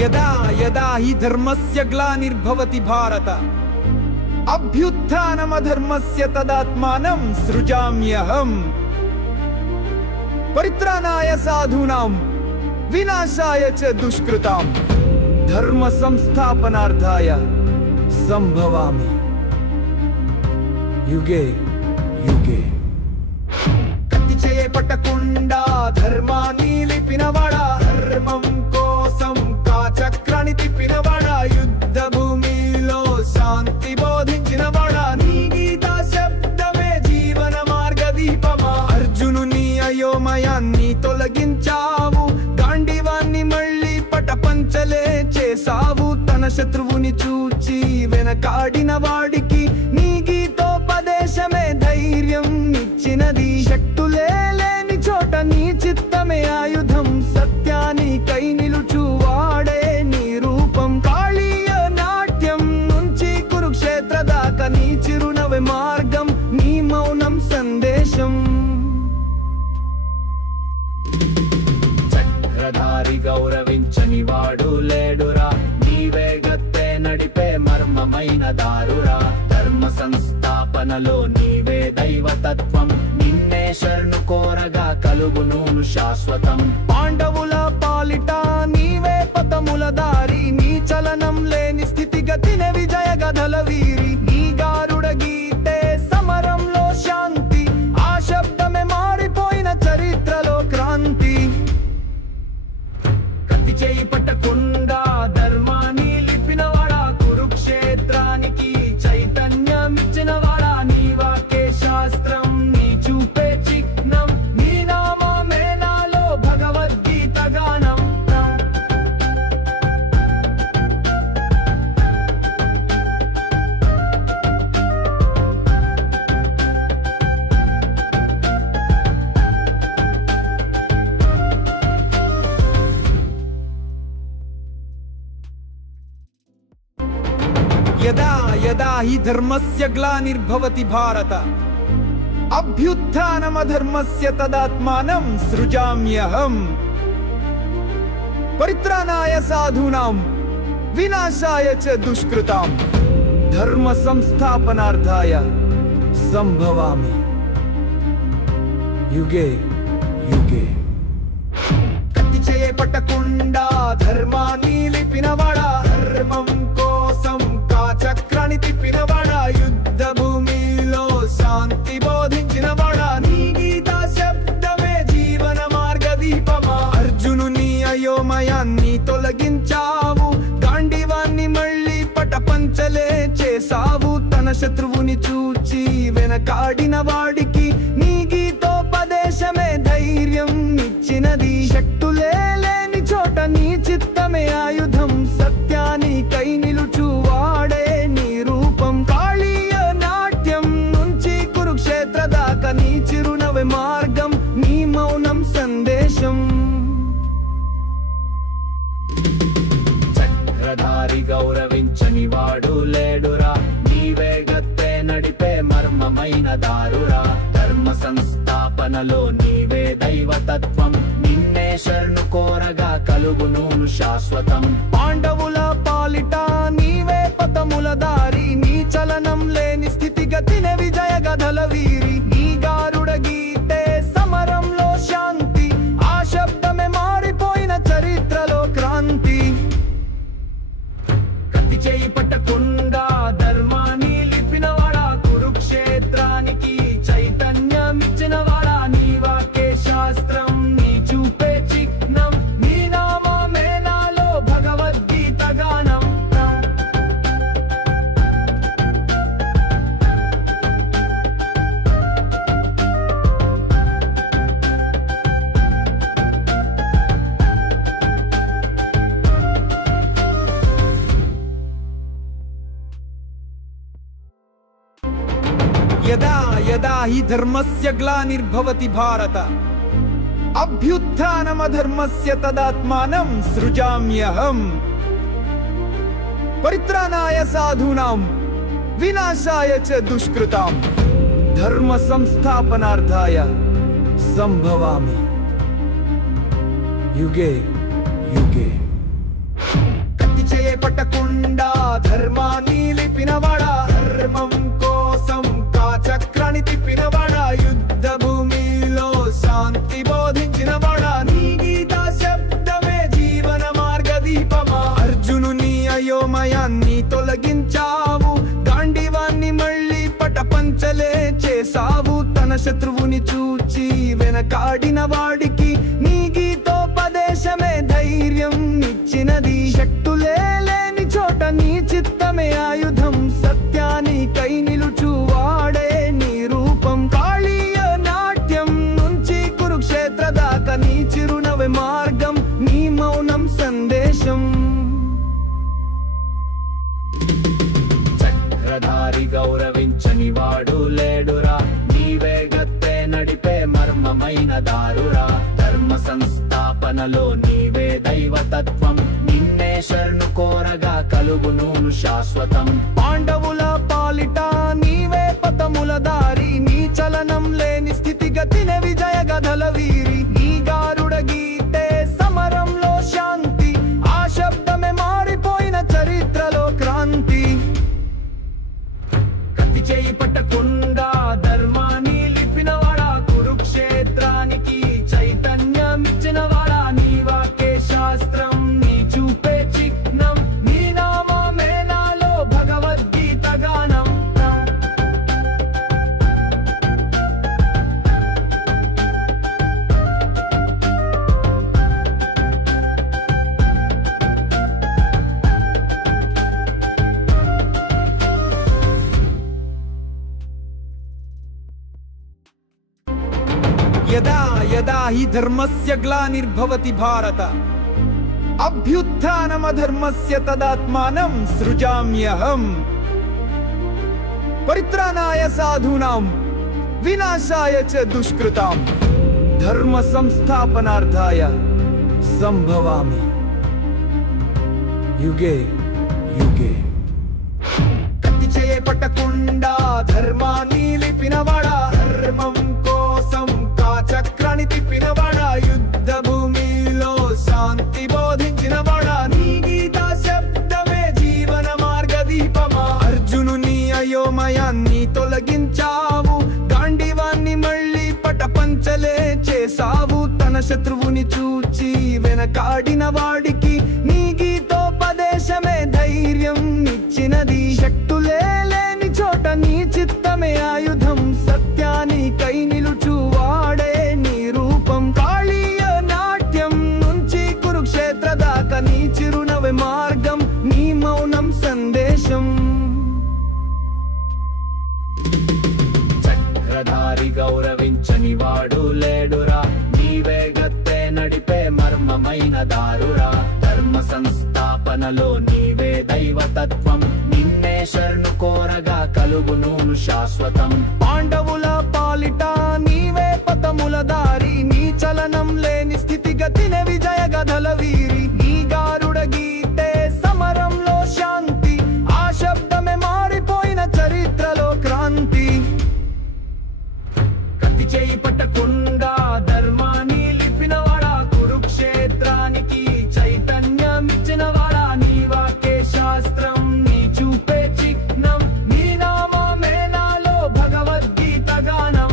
यदा यदा हि धर्मस्य ग्लानिर्भवति भारत अभ्युत्थानमधर्मस्य तदात्मानं सृजाम्यहम् परित्राणाय साधूनां विनाशाय च दुष्कृतां धर्म संस्थापनार्थाय संभवामि युगे युगे कत्ति చేపట్టకుండా ధర్మాన్ని లిపినవాడా ధర్మం కోసం కాచక్రాన్ని తిప్పినవాడా యుద్ధ భూమిలో శాంతి బోధించినవాడా నీ గీతా శబ్దమే జీవన మార్గ దీపమా అర్జునుని అయోమయాన్ని తొలగించావు గాంధీవాన్ని మళ్ళీ పటపంచలే చేసావు తన శత్రువుని చూచి వెనకాడిన వాడికి నీ గీతోపదేశమే ధైర్యం ఇచ్చినది శక్తులే లేని చోట నీ చిత్తమే ఆయుధం సత్యానికై నిలుచువాడే నీ రూపం కాళీయ నాట్యం నుంచి కురుక్షేత్ర దాకా నీ చిరునవ్వే మార్గం నీ మౌనం సందేశం చక్రధారి గౌరవించని వాడు లేడురా నీవే గత్తె నడిపే మర్మమైన దారురా ధర్మ సంస్థాపనలో నీవే దైవతత్వం నిన్నే శరణు కోరగా కలుగును శాశ్వతం పాండవుల పాలిట నీవే పతముల దారి నీ చలనం లేని స్థితిగతిని విజయ గదల వీరి నీ గారుడ గీతే సమరంలో శాంతి ఆ శబ్దమే మారిపోయిన చరిత్రలో క్రాంతి కత్తి చేయి పట్టకుండా ధర్మాన్ని లిపినవాడా కురుక్షేత్రానికి చైతన్యం ఇచ్చినవాడా నీ వాక్య శాస్త్రం నీ చూపే చిహ్నం నీ నామమే నాలో భగవద్గీత గానం यदा यदा हि धर्मस्य ग्लानिर्भवति भारत अभ्युत्थानमधर्मस्य तदात्मानं सृजाम्यहम् परित्राणाय साधूनां विनाशाय च दुष्कृतां धर्म संस्थापनार्थाय संभवामि युगे युगे కత్తి చేపట్టకుండా ధర్మాన్ని లిపినవాడా ధర్మం కోసం కాచక్రాన్ని తిప్పినవాడా యుద్ధ భూమిలో శాంతి బోధించినవాడా నీ గీతా శబ్దమే జీవన మార్గ దీపమా అర్జునుని అయోమయాన్ని తొలగించావు గాంధీవాన్ని మళ్ళీ పటపంచలే చేసావు తన శత్రువుని చూచి వెనకాడిన వాడికి నీ గీతోపదేశమే ధైర్యం ఇచ్చినది శక్తులే లేని చోట నీ చిత్తమే ఆయుధం సత్యానికై నిలుచువాడే నీ రూపం కాళీయ నాట్యం నుంచి కురుక్షేత్ర దాకా నీ చిరునవ్వే మార్గం నీ మౌనం సందేశం చక్రధారి గౌరవించని వాడు లేడురా నీవే గత్తె నడిపే మర్మమైన దారురా ధర్మ సంస్థాపనలో నీవే దైవతత్వం నిన్నే శరణు కోరగా కలుగును శాశ్వతం పాండవుల పాలిట నీవే పతముల దారి నీ చలనం లేని స్థితిగతిని విజయ గదల వీరి నీ గారుడ గీతే సమరంలో శాంతి ఆ శబ్దమే మారిపోయిన చరిత్రలో క్రాంతి కత్తి చేయి పట్టకుండా ధర్మాన్ని లిపినవాడా కురుక్షేత్రానికి చైతన్యం ఇచ్చినవాడా నీ వాక్య శాస్త్రం నీ చూపే చిహ్నం నీ నామమే నాలో భగవద్గీత గానం यदा यदा हि धर्मस्य ग्लानिर्भवति भारत अभ्युत्थानमधर्मस्य तदात्मानं सृजाम्यहम् परित्राणाय साधूनां विनाशाय च दुष्कृतां धर्म संस्थापनार्थाय संभवामि युगे युगे। తొలగించావు, గాంధీవాన్ని మళ్ళీ పటపంచలే చేసావు. తన శత్రువుని చూచి వెనకాడిన వాడికి నీ గీతోపదేశమే ధైర్యం ఇచ్చినది. శక్తులే లేని చోట నీ చిత్తమే ఆయుధం, సత్యానికై నిలుచువాడే నీ రూపం. కాళీయ నాట్యం నుంచి కురుక్షేత్ర దాకా నీ చిరునవ్వే మార్గం, నీ మౌనం సందేశం. చక్రధారి గౌరవించని వాడు లేడురా, నీవే గత్తె నడిపే మర్మమైన దారురా. ధర్మ సంస్థాపనలో నీవే దైవతత్వం, నిన్నే శరణు కోరగా కలుగును శాశ్వతం. పాండవుల పాలిట నీవే పతముల దారి, నీ చలనం లేని స్థితిగతినే విజయ గదల వీరి. నీ గారుడ గీతే సమరంలో శాంతి, ఆ శబ్దమే మారిపోయిన చరిత్రలో క్రాంతి. కత్తి చేయి పట్టకుండా ధర్మాన్ని లిపినవాడా, కురుక్షేత్రానికి చైతన్యమిచ్చినవాడా. నీ వాక్యే శాస్త్రం, నీ చూపే చిహ్నం, నీ నామమే నాలో భగవద్గీత గానం. యదా యదా హి ధర్మస్య గ్లానిర్భవతి భారత, అభ్యుత్థానమధర్మస్య తదాత్మానం సృజామ్యహం. పరిత్రాణాయ సాధూనాం వినాశాయ చ దుష్కృతాం, ధర్మ సంస్థాపనార్థాయ సంభవామి యుగే యుగే. కత్తి చేయి పట్టకుండా ధర్మాన్ని లిపినవాడా, ధర్మం కోసం చక్రాన్ని తిప్పినవాడా. యుద్ధ భూమిలో శాంతి బోధించినవాడా, నీ గీత శబ్దమే జీవన మార్గదీపమా. అర్జునుని అయోమయాన్ని తొలగించావు, గాంధీవాన్ని మళ్ళీ పటపంచలే చేసావు. తన శత్రువుని చూచి వెనకాడిన వాడికి నీ గీతోపదేశమే ధైర్యం ఇచ్చినది. శక్తులే లేని చోట నీ చిత్తమే ఆయుధం, సత్యానికై నిలుచువాడే నీ రూపం. కాళీయ నాట్యం నుంచి కురుక్షేత్ర దాకా నీ చిరునవ్వే మార్గం, నీ మౌనం సందేశం. చక్రధారి గౌరవించని వాడు లేడురా, నీవే గత్తె నడిపే మర్మమైన దారురా. ధర్మ సంస్థాపనలో నీవే దైవతత్వం, నిన్నే శరణు కోరగా కలుగును శాశ్వతం. పాండవుల పాలిట నీవే పతముల దారి, నీ చలనం లేని స్థితిగతినే విజయ గదల వీరి. నీ గారుడ గీతే సమరంలో శాంతి, ఆ శబ్దమే మారిపోయిన చరిత్రలో క్రాంతి. కత్తి చేయి పట్టకుండా ధర్మాన్ని లిపినవాడా, కురుక్షేత్రానికి చైతన్యమిచ్చినవాడా. నీ వాక్యే శాస్త్రం, నీ చూపే చిహ్నం, నీ నామమే నాలో భగవద్గీత గానం.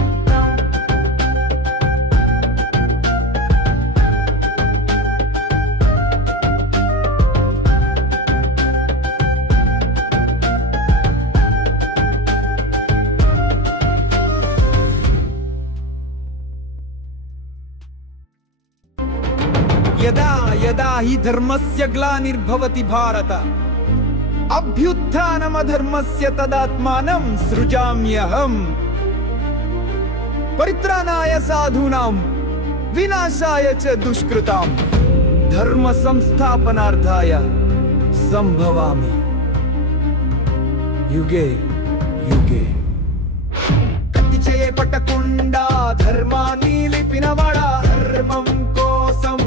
యదా యదా హి ధర్మస్య గ్లానిర్భవతి భారత, అభ్యుత్థానమధర్మస్య తదాత్మానం సృజామ్యహం. పరిత్రాణాయ సాధూనాం వినాశాయ చ దుష్కృతాం, ధర్మ సంస్థాపనార్థాయ సంభవామి యుగే యుగే. కత్తి చేయి పట్టకుండా ధర్మాన్ని లిపినవాడా, ధర్మం కోసం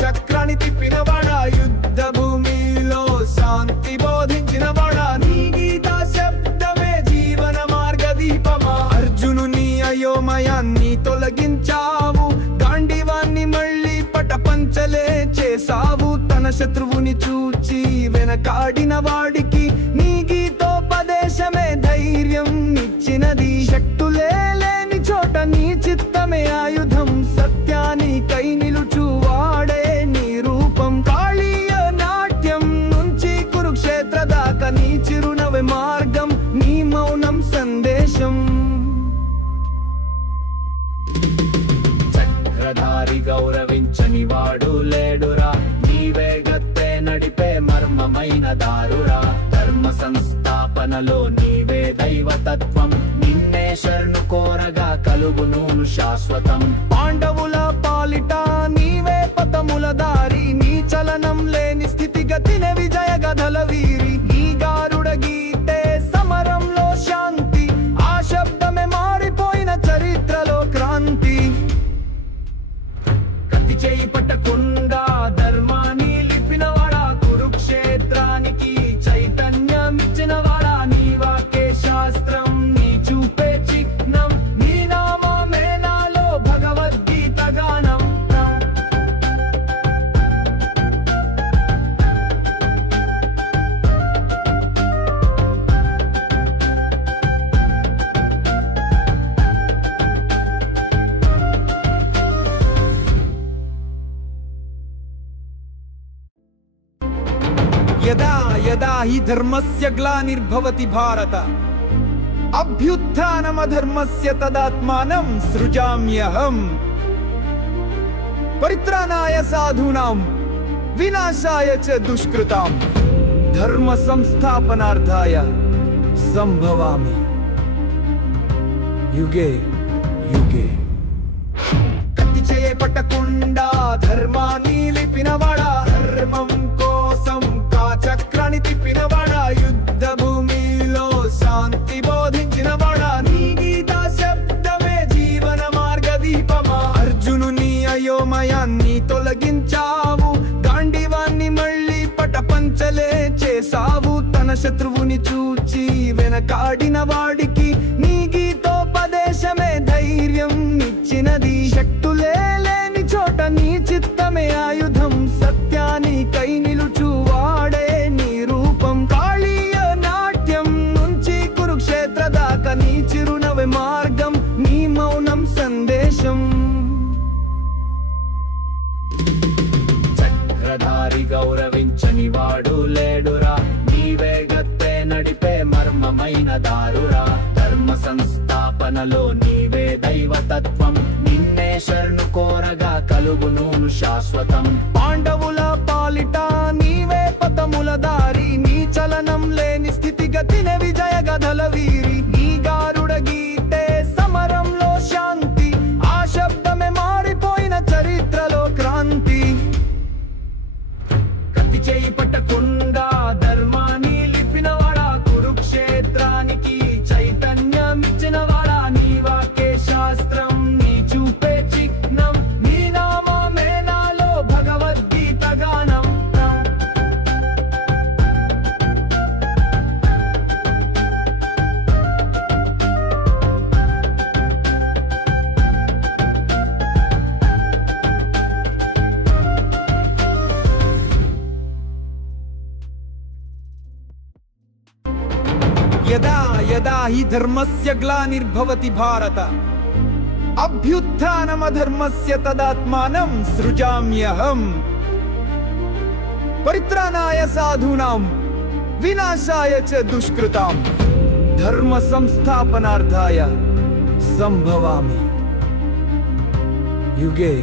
చక్రాన్ని తిప్పినవాడా. యుద్ధ భూమిలో శాంతి బోధించినవాడా, నీ గీత శబ్దమే జీవన మార్గదీపమా. అర్జునుని అయోమయాన్ని తొలగించావు, గాంధీవాన్ని మళ్ళీ పటపంచలే చేసావు. తన శత్రువుని చూచి వెనకాడిన వాడికి నీ గీతోపదేశమే ధైర్యం ఇచ్చినది. శక్తులే లేని చోట నీ చిత్తమే ఆయుధం, సత్యానికై నిలుచువాడే నీ రూపం. కాళీయ నాట్యం నుంచి కురుక్షేత్ర దాకా నీ నడిపే మర్మమైన దారురా ధర్మ సంస్థాపనలో నీవే దైవతత్వం నిన్నే శరణు కోరగా కలుగును శాశ్వతం పాండవుల పాలిట నీవే పతముల దారి నీ చలనం లేని స్థితిగతిని విజయ గదల వీరి నీ గారుడ గీతే సమరంలో శాంతి ఆ శబ్దమే మారిపోయిన చరిత్రలో క్రాంతి కత్తి చేయి పట్టకుండా ధర్మాన్ని లిపినవాడా కురుక్షేత్రానికి చైతన్యమిచ్చినవాడా నీ వాక్య శాస్త్రం నీ చూపే చిహ్నం నీ నామమే నాలో భగవద్గీత గానం యదా యదా హి ధర్మస్య గ్లానిర్భవతి భారత అభ్యుత్థానమధర్మస్య తదాత్మానం సృజామ్యహం పరిత్రాణాయ సాధూనాం వినాశాయ చ దుష్కృతాం ధర్మ సంస్థాపనార్థాయ సంభవామి యుగే యుగే కత్తి చేపట్టకుండా ధర్మాన్ని లిపినవాడా ధర్మం కోసం చక్రాన్ని తిప్పినవాడా యుద్ధ భూమిలో శాంతి బోధించినవాడా నీ గీతా శబ్దమే జీవన మార్గ దీపమా అర్జునుని అయోమయాన్ని తొలగించావు గాంధీవాన్ని మళ్ళీ పటపంచలే చేసావు తన శత్రువుని చూచి వెనకాడిన వాడికి నీ గీతోపదేశమే ధైర్యం ఇచ్చినది శక్తులే లేని చోట నీ చిత్తమే ఆయుధం సత్యాన్ని కై నిలుచువాడే నీ రూపం కాళీయ నాట్యం నుంచి కురుక్షేత్ర దాకా నీ చిరునవ్వే మార్గం నీ మౌనం సందేశం చక్రధారి గౌరవించని వాడు లేడురా నీవే గత్తె నడిపే మర్మమైన దారురా ధర్మ సంస్థాపనలో నీవే దైవతత్వం నిన్నే శరణు కోరగా కలుగును శాశ్వతం పాండవుల పాలిట నీవే పతముల దారి నీ చలనం లేని స్థితిగతిని విజయ గదల వీరి నీ గారుడ గీతే సమరంలో శాంతి ఆ శబ్దమే మారిపోయిన చరిత్రలో క్రాంతి కత్తి చేయి పట్టకుండా ధర్మాన్ని లిపినవాడా కురుక్షేత్రానికి చైతన్యమిచ్చినవాడా నీ వాక్య శాస్త్రం నీ చూపే చిహ్నం నీ నామమే నాలో భగవద్గీత గానం యదా యదా హి ధర్మస్య గ్లానిర్భవతి భారత అభ్యుత్థానమధర్మస్య తదాత్మానం సృజామ్యహం పరిత్రాణాయ సాధూనాం వినాశాయ చ దుష్కృతాం ధర్మ సంస్థాపనార్థాయ సంభవామి యుగే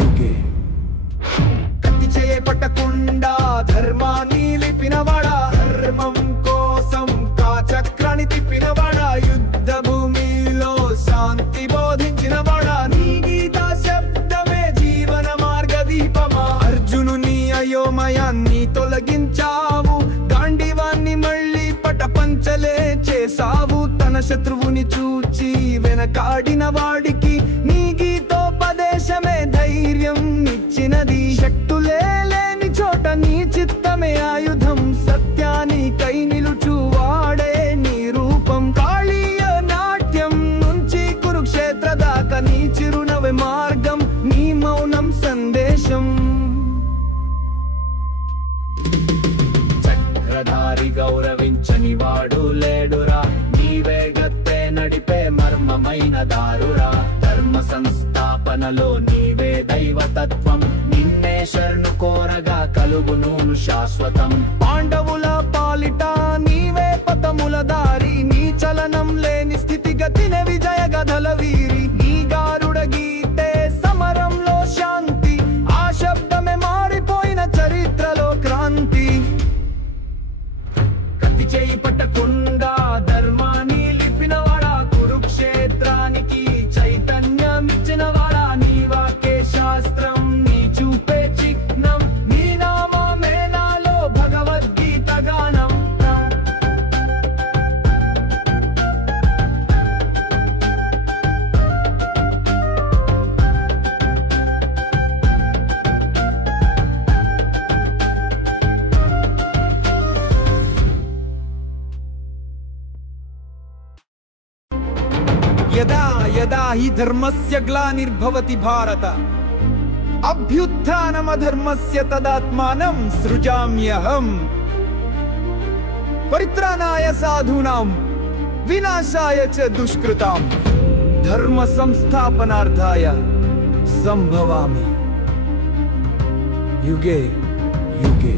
యుగే కత్తి చేపట్టకుండా ధర్మాన్ని లిపినవాడా ధర్మం కోసం చక్రాన్ని తిప్పినవాడా యుద్ధ భూమిలో శాంతి బోధించినవాడా నీ గీతా శబ్దమే జీవన మార్గ దీపమా అర్జునుని అయోమయాన్ని తొలగించావు గాంధీవాన్ని మళ్ళీ పటపంచలే చేసావు తన శత్రువుని చూచి వెనకాడిన వాడికి నీ గీతోపదేశమే ధైర్యం ఇచ్చినది శక్తులే లేని చోట నీ చిత్తమే ఆయుధం సత్యాన్ని కై నిలుచువాడే నీ రూపం కాళీయ నాట్యం నుంచి కురుక్షేత్ర దాకా నీ చిరునవ్వే మార్గం నీ మౌనం సందేశం చక్రధారి గౌరవించని వాడు లేడురా నీవే గత్తె నడిపే మర్మమైన దారురా ధర్మ సంస్థాపనలో నీవే దైవతత్వం నిన్నే శరణు కోరగా కలుగును శాశ్వతం పాండవుల పాలిట నీవే పతముల దారి నీ చలనం లేని స్థితిగతిని విజయ గదల వీరి నీ గారుడ గీతే సమరంలో శాంతి ఆ శబ్దమే మారిపోయిన చరిత్రలో క్రాంతి यदा हि धर्मस्य ग्लानिर्भवति भारत अभ्युत्थानमधर्मस्य तदात्मानं सृजाम्यहम् परित्राणाय साधूनां विनाशाय च दुष्कृतां धर्म संस्थापनार्थाय संभवामि युगे युगे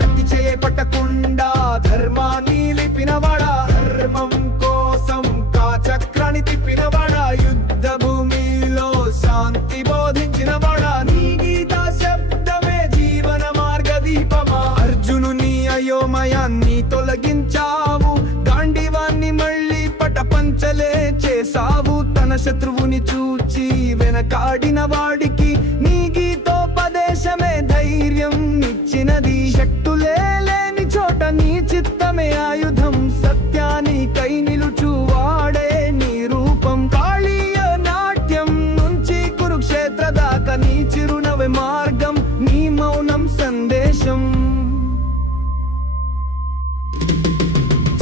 कत्ति చేపట్టకుండా ధర్మాన్ని లిపినవాడా ధర్మం కోసం కాచక్రాన్ని తిప్పినవాడా యుద్ధ భూమిలో శాంతి బోధించినవాడా నీ గీతా శబ్దమే జీవన మార్గ దీపమా అర్జునుని అయోమయాన్ని తొలగించావు గాంధీవాన్ని మళ్ళీ పటపంచలే చేసావు తన శత్రువుని చూచి వెనకాడిన వాడికి నీ గీతోపదేశమే ధైర్యం ఇచ్చినది శక్తులే లేని చోట నీ చిత్తమే ఆయుధం సత్యానికై నిలుచువాడే నీ రూపం కాళీయ నాట్యం నుంచి కురుక్షేత్ర దాకా నీ చిరునవ్వే మార్గం నీ మౌనం సందేశం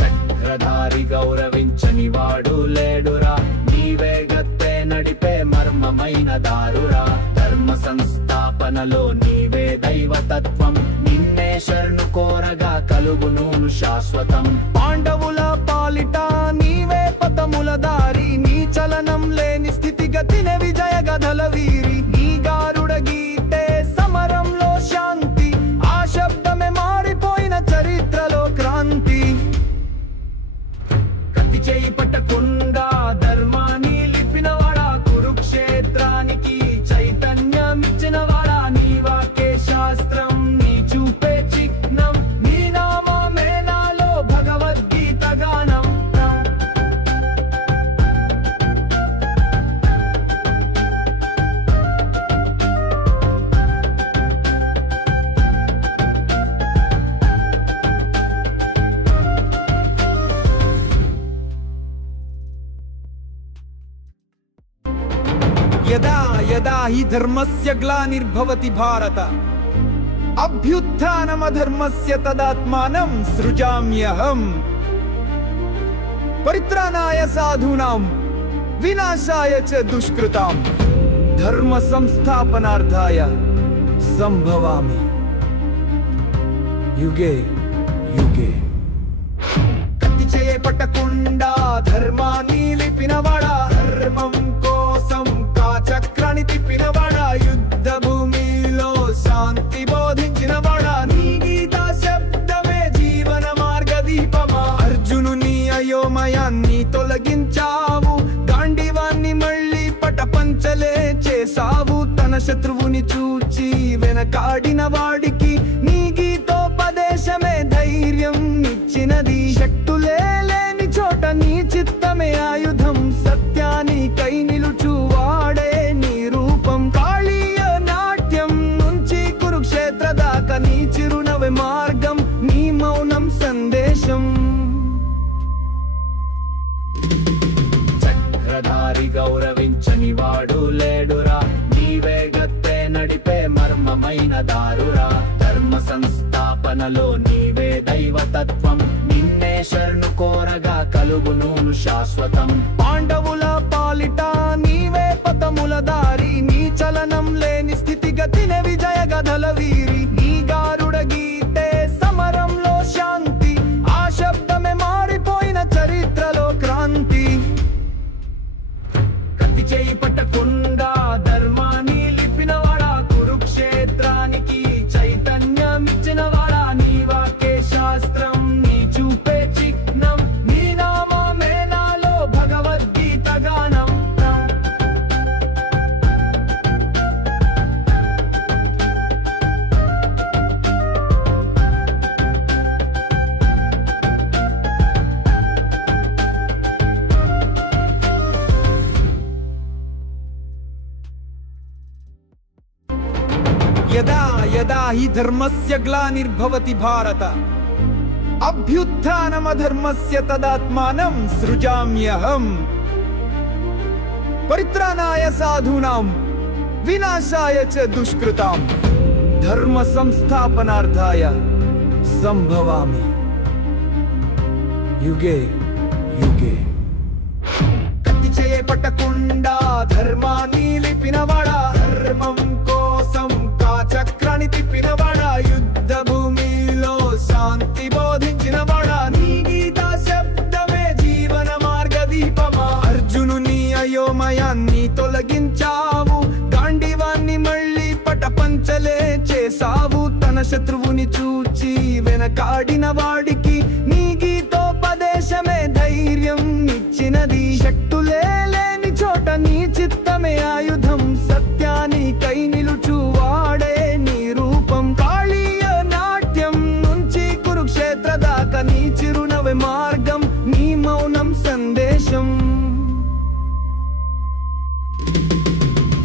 చక్రధారి గౌరవించని వాడు లేడురా నీవే గత్తె నడిపే మర్మమైన దారురా ధర్మ సంస్థాపనలో నీవే దైవతత్వం నిన్నే శరణు కోరగా కలుగును శాశ్వతం పాండవుల పాలిట నీవే పతముల దారి నీ చలనం లేని స్థితిగతిని విజయ గదల వీరి నీ గారుడ గీతే సమరంలో శాంతి ఆ శబ్దమే మారిపోయిన చరిత్రలో క్రాంతి కత్తి చేయి పట్టకుండా ధర్మాన్ని లిపినవాడా కురుక్షేత్రానికి చైతన్యం ఇచ్చినవాడా నీ వాక్య శాస్త్రం నీ చూపే చిహ్నం నీ నామమే నాలో భగవద్గీత గానం यदा यदा हि धर्मस्य ग्लानिर्भवति भारत अभ्युत्थानमधर्मस्य तदात्मानं सृजाम्यहम् परित्राणाय साधूनां विनाशाय च दुष्कृतां धर्म संस्थापनार्थाय संभवामि युगे युगे कत्ति చేపట్టకుండా ధర్మాన్ని లిపినవాడా ధర్మం కోసం కాచక్రాన్ని తిప్పినవాడా యుద్ధ భూమిలో శాంతి బోధించినవాడా నీ గీతా శబ్దమే జీవన మార్గ దీపమా అర్జునుని అయోమయాన్ని తొలగించావు గాంధీవాన్ని మళ్ళీ పటపంచలే చేసావు తన శత్రువుని చూచి వెనకాడిన వాడికి నీ గీతోపదేశమే ధైర్యం ఇచ్చినది శక్తులే లేని చోట నీ చిత్తమే ఆయుధం సత్యానికై నిలుచువాడే నీ రూపం కాళీయ నాట్యం నుంచి కురుక్షేత్ర దాకా నీ చిరునవ్వే మార్గం నీ మౌనం సందేశం చక్రధారి గౌరవించని వాడు లేడురా నీవే గత్తె నడిపే మర్మమైన దారురా ధర్మ సంస్థాపనలో నీవే దైవతత్వం నిన్నే శరణు కోరగా కలుగును శాశ్వతం పాండవుల పాలిట నీవే పతముల దారి నీ చలనం లేని స్థితిగతిని విజయ గదల వీరి నీ గారుడ గీతే సమరంలో శాంతి ఆ శబ్దమే మారిపోయిన చరిత్రలో క్రాంతి కత్తి చేయి పట్టకుండా ధర్మాన్ని లిపినవాడా కురుక్షేత్రానికి చైతన్యం ఇచ్చినవాడా నీ వాక్య శాస్త్రం నీ చూపే చిహ్నం నీ నామమే నాలో భగవద్గీత గానం यदा यदा हि धर्मस्य ग्लानिर्भवति भारत अभ्युत्थानमधर्मस्य तदात्मानं सृजाम्यहम् परित्राणाय साधूनां विनाशाय च दुष्कृतां धर्म संस्थापनार्थाय संभवामि युगे युगे कत्ति పట్టకుండా ధర్మాన్ని లిపినవాడా ధర్మం కోసం కాచక్రాన్ని తిప్పినవాడా యుద్ధ భూమిలో శాంతి బోధించినవాడా నీ గీతా శబ్దమే జీవన మార్గదీపమా అర్జునుని అయోమయాన్ని తొలగించావు గాంధీవాన్ని మళ్ళీ పటపంచలే చేసావు తన శత్రువుని చూచి వెనకాడిన వాడికి నీ గీతోపదేశమే ధైర్యం ఇచ్చినది శక్తులే లేని చోట నీ చిత్తమే ఆయుధం సత్యానికై నిలుచువాడే నీ రూపం కాళీయ నాట్యం నుంచి కురుక్షేత్ర దాకా నీ చిరునవ్వే మార్గం నీ మౌనం సందేశం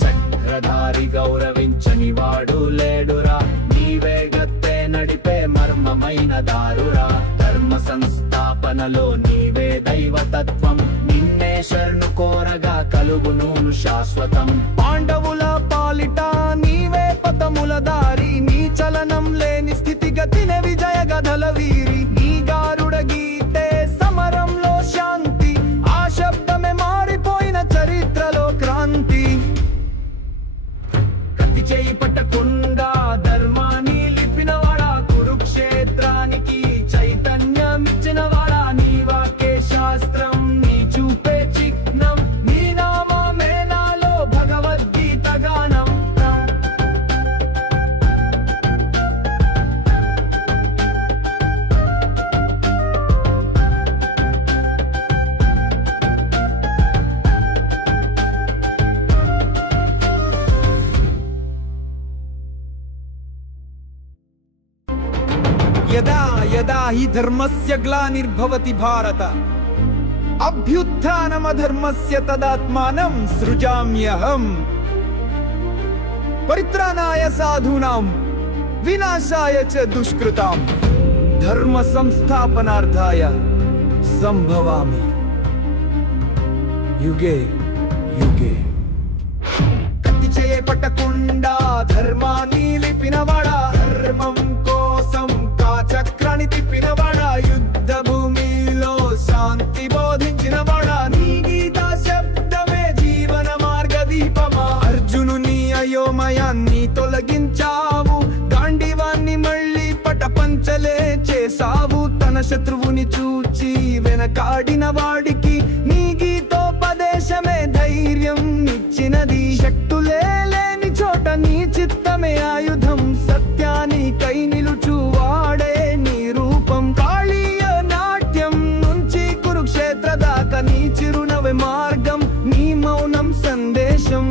చక్రధారి గౌరవించని వాడు లేడురా నీవే గత్తే నడిపే మర్మమైన దారురా ధర్మ సంస్థాపనలో నీవే దైవతత్వం నిన్నే శరణు కోరగా కలుగును శాశ్వతం పాండవుల పాలిట నీవే పతముల దారి నీ చలనం లేని స్థితిగతిని విజయ గదల వీరి నీ గారుడ గీతే సమరంలో శాంతి ఆ శబ్దమే మారిపోయిన చరిత్రలో క్రాంతి కత్తి చేయి పట్టకుండా ధర్మాన్ని లిపినవాడా కురుక్షేత్రానికి చైతన్యమిచ్చినవాడా నీ వాక్య శాస్త్రం నీ చూపే చిహ్నం నీ నామమే నాలో భగవద్గీత గానం యదా యదా హి ధర్మస్య గ్లానిర్భవతి భారత అభ్యుత్థానమధర్మస్య తదాత్మానం సృజామ్యహం పరిత్రాణాయ సాధూనాం వినాశాయ చ దుష్కృతాం ధర్మ సంస్థాపనార్థాయ సంభవామి యుగే యుగే కత్తి చేయ పట్టకుండా ధర్మాన్ని లిపినవాడా ధర్మం కోసం కాచక్రాన్ని తిప్పినవాడా యుద్ధ భూమిలో శాంతి బోధించినవాడా నీ గీతా శబ్దమే జీవన మార్గదీపమా అర్జునుని అయోమయాన్ని తొలగించావు గాంధీవాన్ని మళ్ళీ పటపంచలే చేసావు తన శత్రువుని చూచి వెనకాడిన వాడికి నీ గీతోపదేశమే ధైర్యం ఇచ్చినది శక్తులే లేని చోట నీ చిత్తమే ఆయుధం సత్యానికై నిలుచువాడే నీ రూపం కాళీయ నాట్యం నుంచి కురుక్షేత్ర దాకా నీ చిరునవ్వే మార్గం నీ మౌనం సందేశం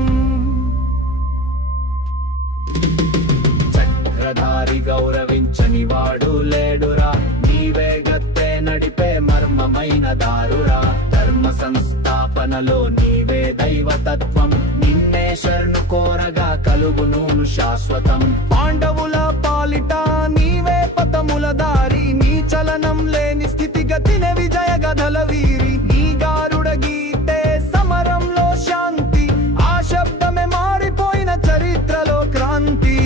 చక్రధారి గౌరవించని వాడు లేడురా నీవే గత్తే నడిపే మర్మమైన దారురా ధర్మ సంస్థాపనలో నీవే దైవతత్వం నిన్నే శరణు కోరగా కలుగును శాశ్వతం పాండవుల పాలిట నీవే పతముల దారి నీ చలనం లేని స్థితిగతిని విజయ గదల వీరి నీ గారుడ గీతే సమరంలో శాంతి ఆ శబ్దమే మారిపోయిన చరిత్రలో క్రాంతి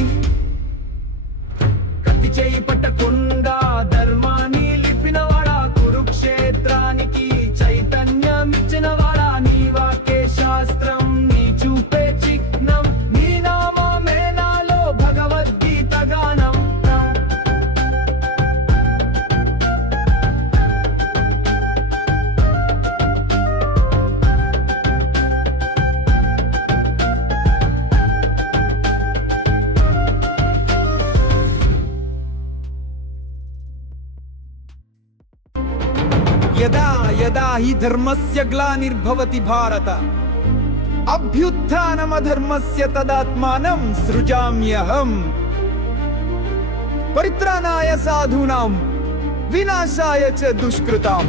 కత్తి చేయి పట్టకుండా ధర్మాన్ని లిపినవాడా కురుక్షేత్రానికి చైతన్యమిచ్చినవాడా నీ వాక్య శాస్త్రం నీ చూపే చిహ్నం నీ నామమే నాలో భగవద్గీత గానం యదా యదా హి ధర్మస్య గ్లానిర్భవతి భారత అభ్యుత్థానమధర్మస్య తదాత్మానం సృజామ్యహం పరిత్రాణాయ సాధూనాం వినాశాయ చ దుష్కృతాం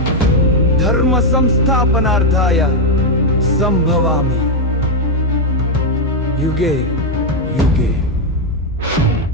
ధర్మ సంస్థాపనార్థాయ సంభవామి యుగే యుగే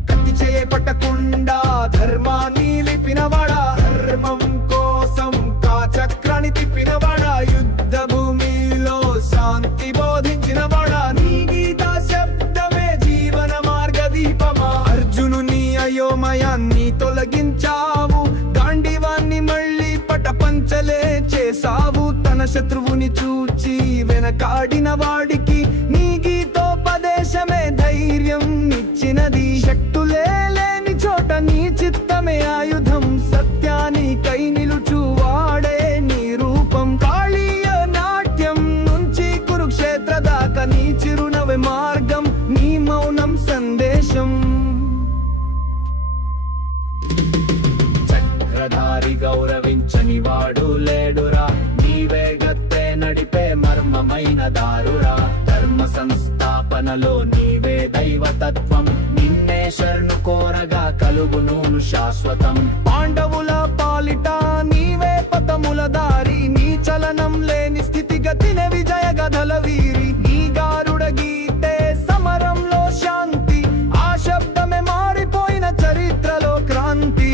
కత్తి చేయ పట్టకుండా ధర్మాన్ని లిపినవాడా ధర్మం కోసం కాచక్రాన్ని తిప్పినవాడా యుద్ధ భూమిలో శాంతి బోధించినవాడా నీ గీతా శబ్దమే జీవన మార్గదీపమా అర్జునుని అయోమయాన్ని తొలగించావు గాంధీవాన్ని మళ్ళీ పటపంచలే చేసావు తన శత్రువుని చూచి వెనక వెనకాడిన వాడికి నీ గీతోపదేశమే ధైర్యం ఇచ్చినది. శక్తులే లేని చోట నీ చిత్తమే ఆయుధం, సత్యానికై నిలుచువాడే నీ రూపం. కాళీయ నాట్యం నుంచి కురుక్షేత్ర దాకా నీ చిరునవ్వే మార్గం, నీ మౌనం సందేశం. చక్రధారి గౌరవించని వాడు లేడురా, నీవే గత్తె నడిపే మర్మమైన దారురా. ధర్మ సంస్థాపనలో నీవే దైవతత్వం, నిన్నే శరణు కోరగా కలుగును శాశ్వతం. పాండవుల పాలిట నీవే పతముల దారి, నీ చలనం లేని స్థితిగతినే విజయ గదల వీరి. నీ గారుడ గీతే సమరంలో శాంతి, ఆ శబ్దమే మారిపోయిన చరిత్రలో క్రాంతి.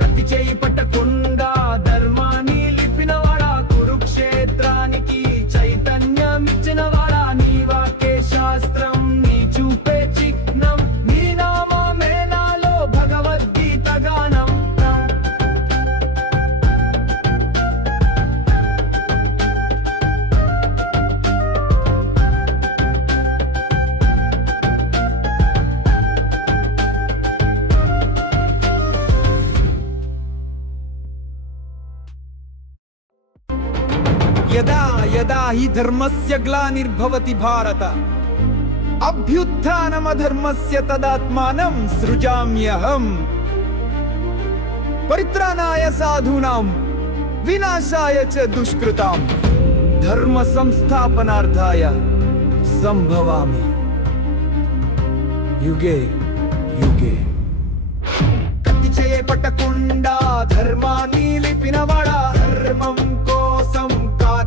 కత్తి చేయి పట్టకుండా ధర్మాన్ని లిపినవాడా, కురుక్షేత్రానికి చైతన్యమిచ్చినవాడా. నీ వాక్య శాస్త్రం, నీ చూపే చిహ్నం, నీ నామమే నాలో భగవద్గీత గానం. యదా యదా హి ధర్మస్య గ్లానిర్భవతి భారత, అభ్యుత్థానమధర్మస్య తదాత్మానం సృజామ్యహం. పరిత్రాణాయ సాధూనాం వినాశాయ చ దుష్కృతాం, ధర్మ సంస్థాపనార్థాయ సంభవామి యుగే యుగే. కత్తి చేపట్టకుండా ధర్మాన్ని లిపినవాడా, ధర్మం కోసం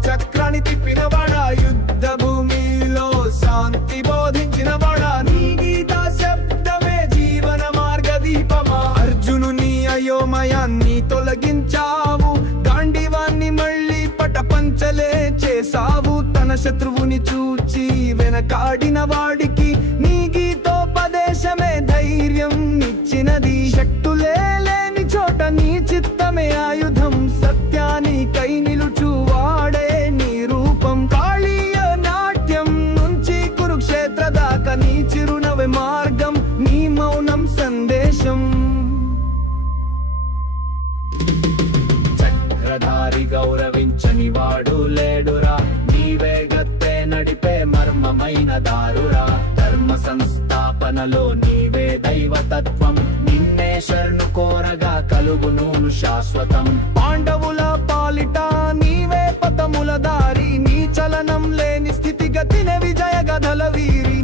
చక్రాన్ని తిప్పినవాడా. యుద్ధ భూమిలో శాంతి బోధించినవాడా, నీ గీత శబ్దమే జీవన మార్గ దీపమా. అర్జునుని అయోమయాన్ని తొలగించావు, గాంధీవాన్ని మళ్ళీ పటపంచలే చేసావు. తన శత్రువుని చూచి వెనకాడిన వాడికి నీ గీతోపదేశమే ధైర్యం ఇచ్చినది. శక్తులే లేని చోట నీ చిత్తమే ఆయుధం, సత్యానికై నిలుచువాడే నీ రూపం. కాళీయ నాట్యం నుంచి కురుక్షేత్ర దాకా నీ చిరునవ్వే మార్గం, నీ మౌనం సందేశం. చక్రధారి గౌరవించని వాడు లేడురా, నీవే గత్తె నడిపే మర్మమైన దారురా. ధర్మ సంస్థాపనలో నీవే దైవతత్వం, నిన్నే శరణు కోరగా కలుగును శాశ్వతం. పాండవుల పాలిట నీవే పతముల దారి, నీ చలనం లేని స్థితిగతినే విజయ గదల వీరి.